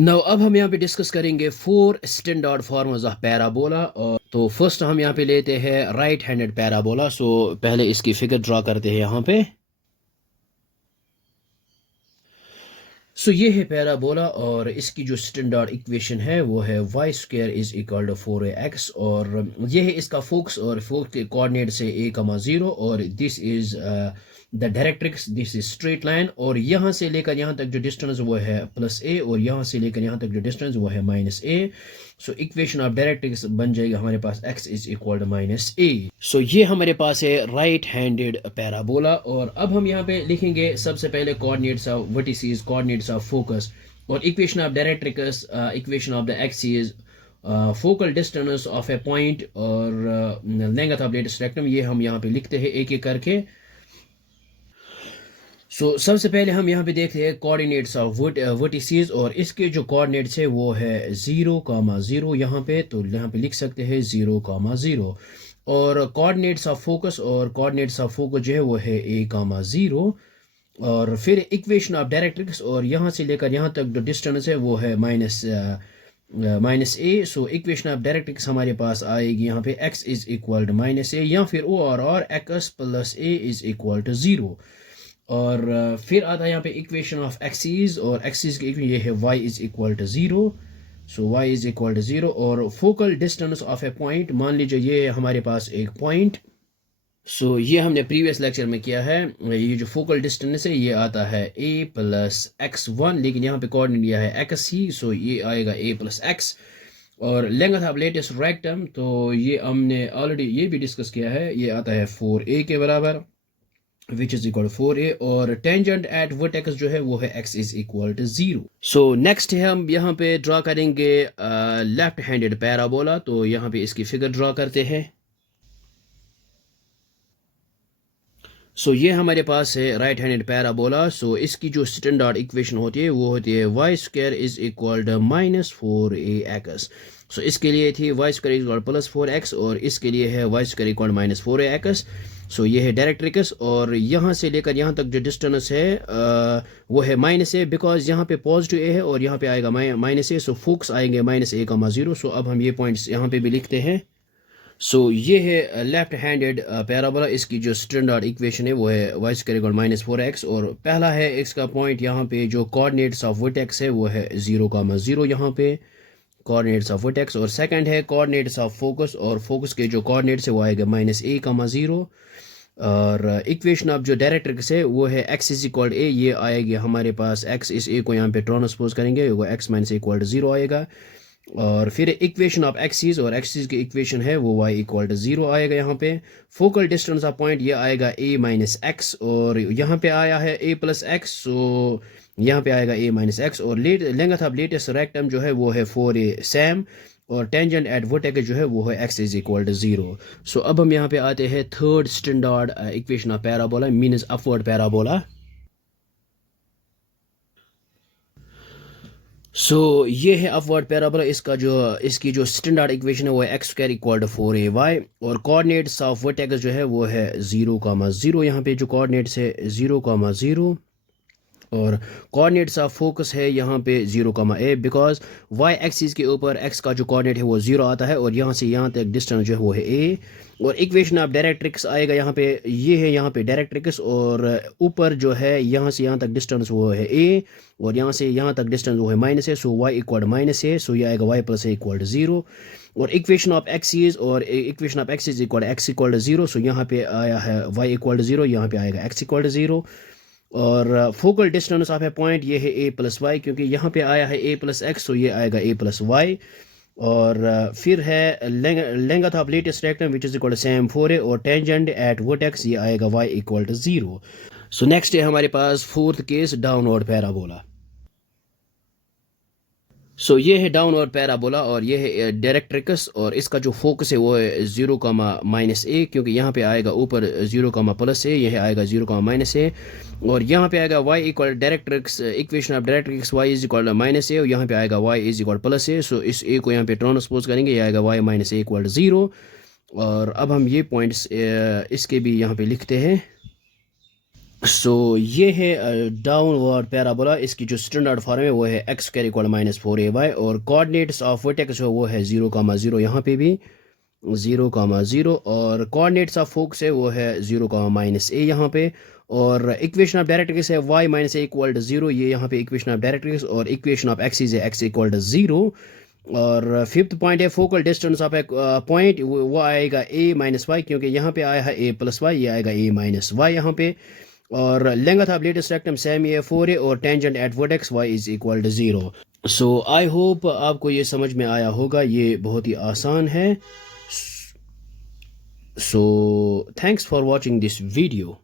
Now अब हम यहाँ पे डिस्कस करेंगे four standard forms of parabola. और तो फर्स्ट हम यहाँ पे लेते हैं राइट हैंडेड पैराबोला। सो पहले इसकी फिगर ड्रा करते हैं यहाँ पे। सो ये है पैराबोला और इसकी जो स्टैंडर्ड इक्वेशन है वो है y square is equal to 4ax। और ये है इसका फोकस और फोकस के कोऑर्डिनेट से a,0 और this is the directrix, this is straight line. और यहाँ से लेकर यहाँ तक जो डिस्टेंस वो है +a और यहाँ से लेकर यहाँ तक जो डिस्टेंस वो है -a। So equation of directrix बन जाएगा हमारे पास x is equal to -a। सो ये हमारे पास है राइट हैंडेड पैराबोला। और अब हम यहाँ पे लिखेंगे सबसे पहले coordinates of vertices, coordinates of focus और equation of directrix, equation of the axis, focal distance of a point और लेंथ ऑफ लेटेस्ट रेक्टम। ये हम यहाँ पे लिखते हैं एक एक करके। सबसे पहले हम यहाँ पे देखते हैं कोऑर्डिनेट्स ऑफ वर्टिसेस और इसके जो कोऑर्डिनेट्स है वो है 0,0 यहाँ पे। तो यहाँ पे लिख सकते हैं 0,0 और कोऑर्डिनेट्स ऑफ फोकस, और कोऑर्डिनेट्स ऑफ फोकस जो है वो है a,0 और फिर इक्वेशन ऑफ डायरेक्ट्रिक्स और यहाँ से लेकर यहाँ तक जो डिस्टेंस है वो है -a। So equation of directrix हमारे पास आएगी यहाँ पे x is equal to -a या फिर और x plus a is equal to 0। और फिर आता है यहाँ पे इक्वेशन ऑफ एक्सिस और एक्सिस की ये है y is equal to 0। So y is equal to 0 और focal distance of a point, मान लीजिए ये हमारे पास एक पॉइंट। ये हमने प्रीवियस लेक्चर में किया है। ये जो फोकल डिस्टेंस है ये आता है a प्लस x1, लेकिन यहाँ पे कोऑर्डिनेट दिया है x ही। ये आएगा a प्लस x। और लेंथ ऑफ लेटेस्ट रेक्टम तो ये हमने ऑलरेडी ये भी डिस्कस किया है, ये आता है 4a के बराबर विच इज इक्वल 4a। और टेंजेंट एट वर्टेक्स जो है वो है x is equal to 0। Next है हम यहाँ पे ड्रा करेंगे लेफ्ट हैंडेड पैराबोला। तो यहाँ पे इसकी फिगर ड्रा करते हैं। ये हमारे पास है राइट हैंडेड पैराबोला। इसकी जो स्टैंडर्ड इक्वेशन होती है वो होती है y square is equal to -4ax। इसके लिए थी Y square is equal +4x और इसके लिए है वाई स्क्वायर इक्वल -4ax। ये है डायरेक्ट्रिक्स और यहाँ से लेकर यहाँ तक जो डिस्टेंस है वो है -a, बिकॉज यहाँ पे पॉजिटिव a है और यहाँ पे आएगा -a। फोकस आएंगे -a,0। अब हम ये पॉइंट्स यहाँ पे भी लिखते हैं। ये है लेफ्ट हैंडेड पैराबोला। इसकी जो स्टैंडर्ड इक्वेशन है वो है वाई स्क्वायर इक्वल -4x। और पहला है इसका पॉइंट यहाँ पे जो कोऑर्डिनेट्स ऑफ वर्टेक्स है वो है 0,0 यहाँ पे कोऑर्डिनेट्स ऑफ वर्टेक्स। और सेकंड है कोऑर्डिनेट्स ऑफ फोकस और फोकस के जो कोऑर्डिनेट्स है वो आएगा -a,0। और इक्वेशन ऑफ जो डायरेक्ट्रिक्स है वो है x इज इक्वल a। ये आएगी हमारे पास x, इस a को यहाँ पे ट्रांसपोज करेंगे वो x माइनस इक्वल टू 0 आएगा। और फिर इक्वेशन ऑफ एक्सिस और एक्सिस की इक्वेशन है वो y इक्वल टू 0 आएगा यहाँ पे। फोकल डिस्टेंस ऑफ पॉइंट ये आएगा a माइनस x और यहाँ पे आया है a प्लस x। यहाँ पे आएगा a माइनस x। और लेंथ ऑफ लेटेस्ट रेक्टम जो है वो है 4a सेम और टेंजेंट एट वर्टेक्स जो है वो है x इज इक्वल टू 0। अब हम यहाँ पे आते हैं third standard equation of parabola means upward parabola. ये है अपवर्ड पैराबोला। इसकी जो स्टैंडर्ड इक्वेशन है वो है x square equal to 4ay और कोऑर्डिनेट्स ऑफ वर्टेक्स जो है वो है 0,0। यहाँ पे जो कोऑर्डिनेट्स है 0,0 और कोऑर्डिनेट्स ऑफ फोकस है यहाँ पे 0,a, बिकॉज y एक्सिस के ऊपर x का जो कोऑर्डिनेट है वो 0 आता है और यहाँ से यहाँ तक डिस्टेंस जो है वो है a। और इक्वेशन ऑफ डायरेक्ट्रिक्स आएगा यहाँ पे, ये है यहाँ पे डायरेक्ट्रिक्स और ऊपर जो है यहाँ से यहाँ तक डिस्टेंस वो है a और यहाँ से यहाँ तक डिस्टेंस वो है -a। y equal -a। ये आएगा y plus a equal to 0। और इक्वेशन ऑफ एक्सिस और equation of axis equal x equal to 0। यहाँ पे आया है y इक्वल टू 0, यहाँ पे आएगा x इक्वल टू 0। और focal distance of a point ये है a प्लस वाई, क्योंकि यहाँ पे आया है a प्लस एक्स, ये आएगा a प्लस वाई। और फिर है length of latus rectum which is equal to same 4a और टेंजेंट एट वर्टेक्स ये आएगा y इक्वल टू 0। नेक्स्ट है हमारे पास फोर्थ केस डाउनवर्ड पैराबोला। ये है डाउनवर्ड पैराबोला और ये है डायरेक्ट्रिक्स और इसका जो फोकस है वो है 0,-a, क्योंकि यहाँ पे आएगा ऊपर 0,+a, यह आएगा 0,-a। और यहाँ पे आएगा y equal directrix, equation of directrix y is equal -a और यहाँ पे आएगा y इज इक्वल +a। इस a को यहाँ पे ट्रांसपोज करेंगे, ये आएगा y माइनस a इक्वल 0। और अब हम ये पॉइंट्स इसके भी यहाँ पे लिखते हैं। सो ये है डाउनवर्ड पैराबोला। इसकी जो स्टैंडर्ड फॉर्म है वो है एक्स स्क्वायर इक्वल -4ay और कोऑर्डिनेट्स ऑफ वर्टेक्स जो वो है 0,0 यहाँ पे भी 0,0 और कोऑर्डिनेट्स ऑफ फोकस है वो है 0,-a यहाँ पे और इक्वेशन ऑफ डायरेक्ट्रिक्स है y-a इक्वल टू 0 ये यहाँ पे इक्वेशन ऑफ डायरेक्ट्रिक्स और इक्वेशन ऑफ एक्सिस है x इक्वल टू 0 और फिफ्थ पॉइंट है फोकल डिस्टेंस ऑफ एक पॉइंट वो आएगा a-y क्योंकि यहाँ पे आया है a+y ये आएगा a-y यहाँ पे और length of latus rectum same ये 4 है और tangent at vertex y is equal to 0। So I hope आपको ये समझ में आया होगा, ये बहुत ही आसान है। So thanks for watching this video.